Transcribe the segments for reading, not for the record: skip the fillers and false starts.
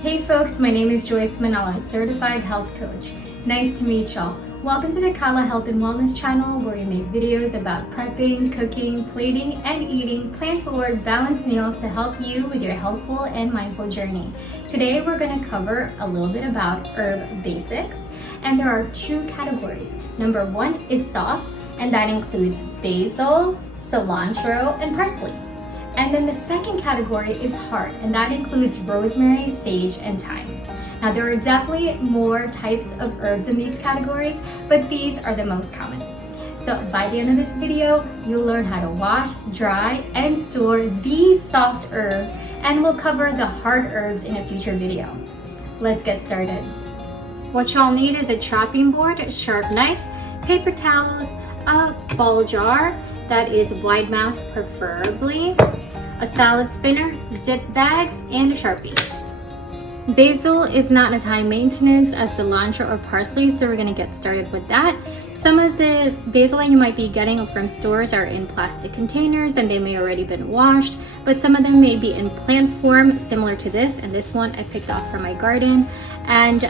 Hey folks, my name is Joyce Manala, certified health coach. Nice to meet y'all. Welcome to the Kala Health and Wellness channel, where we make videos about prepping, cooking, plating, and eating plant-forward balanced meals to help you with your healthful and mindful journey. Today we're going to cover a little bit about herb basics, and there are two categories. Number one is soft, and that includes basil, cilantro, and parsley. And then the second category is hard, and that includes rosemary, sage, and thyme. Now there are definitely more types of herbs in these categories, but these are the most common. So by the end of this video, you'll learn how to wash, dry, and store these soft herbs, and we'll cover the hard herbs in a future video. Let's get started. What y'all need is a chopping board, a sharp knife, paper towels, a ball jar that is wide mouth preferably, a salad spinner, zip bags, and a Sharpie. Basil is not as high maintenance as cilantro or parsley, so we're gonna get started with that. Some of the basil that you might be getting from stores are in plastic containers and they may already been washed, but some of them may be in plant form, similar to this, and this one I picked off from my garden. And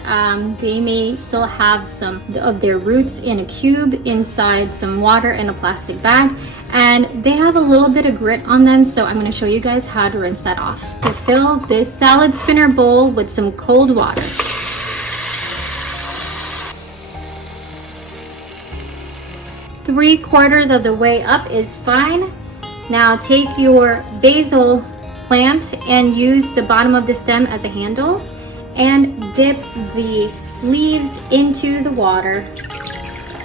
they may still have some of their roots in a cube inside some water in a plastic bag, and they have a little bit of grit on them, so I'm going to show you guys how to rinse that off. To fill this salad spinner bowl with some cold water. 3/4 of the way up is fine. Now take your basil plant and use the bottom of the stem as a handle and dip the leaves into the water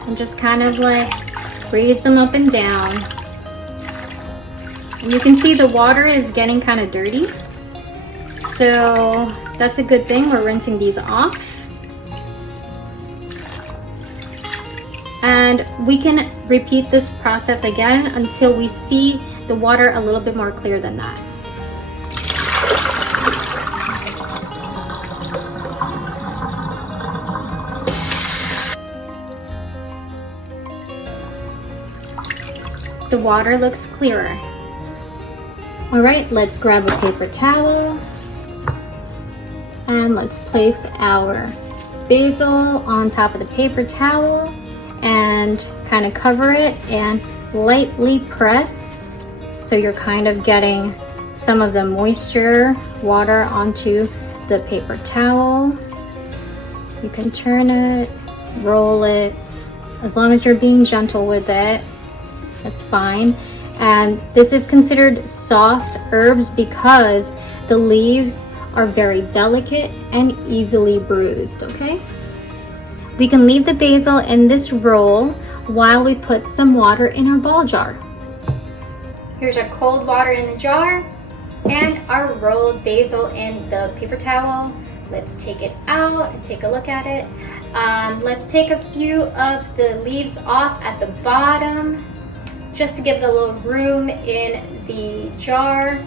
and just kind of like raise them up and down. And you can see the water is getting kind of dirty, so that's a good thing. We're rinsing these off, and we can repeat this process again until we see the water a little bit more clear than that. The water looks clearer. All right, let's grab a paper towel and let's place our basil on top of the paper towel and kind of cover it and lightly press, so you're kind of getting some of the moisture water onto the paper towel. You can turn it, roll it, as long as you're being gentle with it. That's fine. And this is considered soft herbs because the leaves are very delicate and easily bruised, okay? We can leave the basil in this roll while we put some water in our ball jar. Here's our cold water in the jar and our rolled basil in the paper towel. Let's take it out and take a look at it. Let's take a few of the leaves off at the bottom, just to give it a little room in the jar.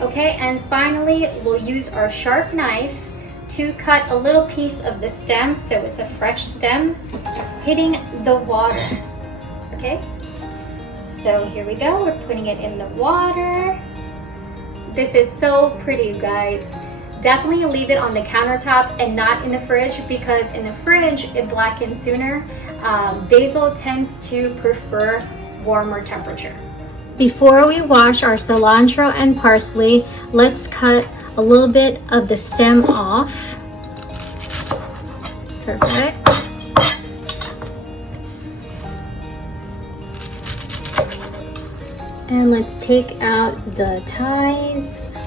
Okay, and finally we'll use our sharp knife to cut a little piece of the stem, so it's a fresh stem hitting the water. Okay, so here we go, we're putting it in the water. This is so pretty, you guys. Definitely leave it on the countertop and not in the fridge, because in the fridge it blackens sooner. Basil tends to prefer warmer temperature. Before we wash our cilantro and parsley, let's cut a little bit of the stem off. Perfect. And let's take out the ties.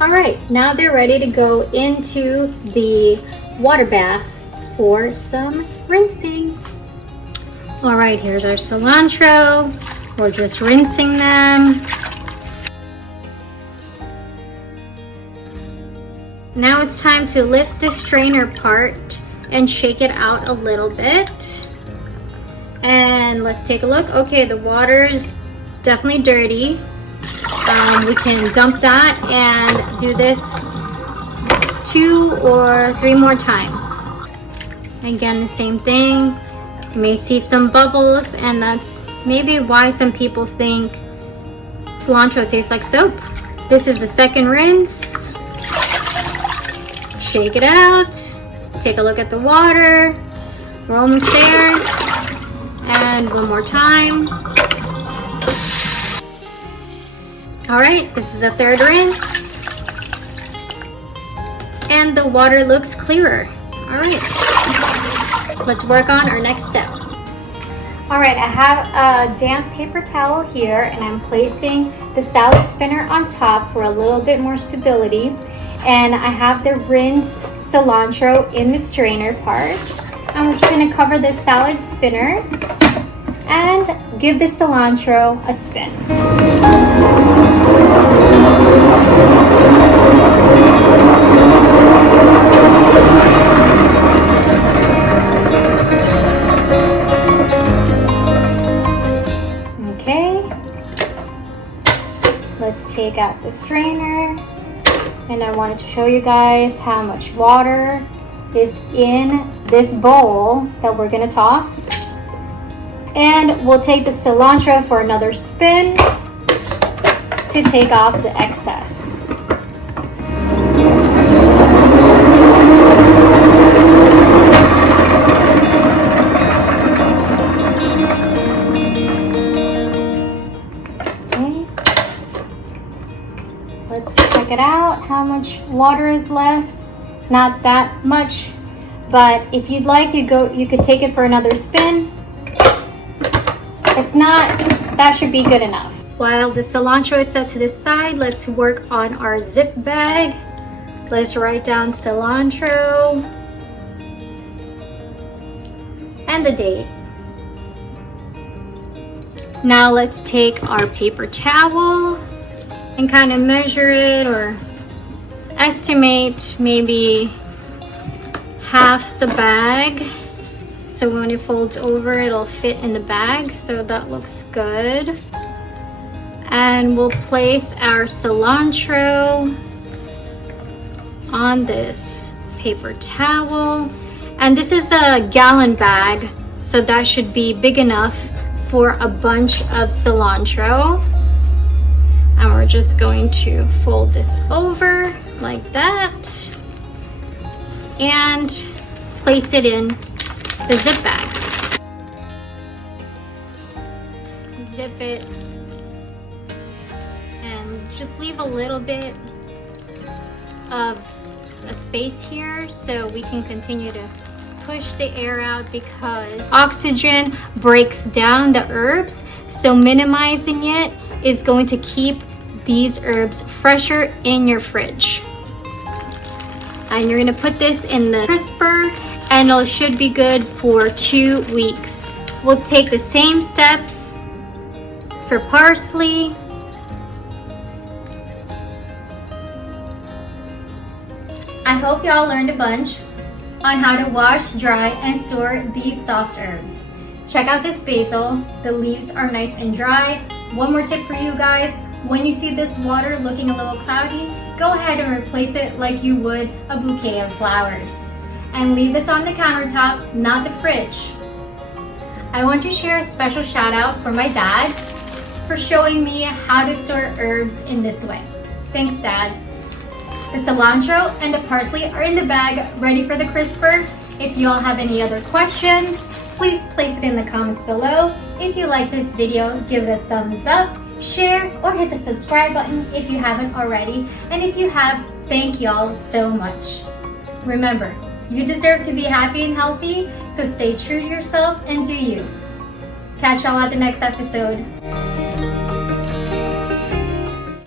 All right, now they're ready to go into the water bath for some rinsing. All right, here's our cilantro. We're just rinsing them. Now it's time to lift the strainer part and shake it out a little bit. And let's take a look. Okay, the water is definitely dirty. We can dump that and do this 2 or 3 more times. Again, the same thing. You may see some bubbles, and that's maybe why some people think cilantro tastes like soap. This is the second rinse. take it out, take a look at the water. We're almost there. And one more time. All right, this is a third rinse. And the water looks clearer. All right, let's work on our next step. All right, I have a damp paper towel here and I'm placing the salad spinner on top for a little bit more stability. And I have the rinsed cilantro in the strainer part. And we're just gonna cover the salad spinner and give the cilantro a spin. Let's take out the strainer, and I wanted to show you guys how much water is in this bowl that we're gonna toss. And we'll take the cilantro for another spin to take off the excess. Let's check it out, how much water is left. Not that much, but if you'd like, you could take it for another spin. If not, that should be good enough. While the cilantro is set to the side, let's work on our zip bag. Let's write down cilantro and the date. Now let's take our paper towel and kind of measure it or estimate maybe half the bag. So when it folds over, it'll fit in the bag. So that looks good. And we'll place our cilantro on this paper towel. And this is a gallon bag, so that should be big enough for a bunch of cilantro. And we're just going to fold this over like that and place it in the zip bag. Zip it and just leave a little bit of a space here so we can continue to push the air out, because oxygen breaks down the herbs, so minimizing it is going to keep these herbs fresher in your fridge. And you're gonna put this in the crisper and it should be good for 2 weeks. We'll take the same steps for parsley. I hope y'all learned a bunch on how to wash, dry, and store these soft herbs. Check out this basil. The leaves are nice and dry. One more tip for you guys. When you see this water looking a little cloudy, go ahead and replace it like you would a bouquet of flowers. And leave this on the countertop, not the fridge. I want to share a special shout out for my dad for showing me how to store herbs in this way. Thanks, Dad. The cilantro and the parsley are in the bag, ready for the crisper. If you all have any other questions, please place it in the comments below. If you like this video, give it a thumbs up, share, or hit the subscribe button if you haven't already. And if you have, thank y'all so much. Remember, you deserve to be happy and healthy, so stay true to yourself and do you. Catch y'all at the next episode.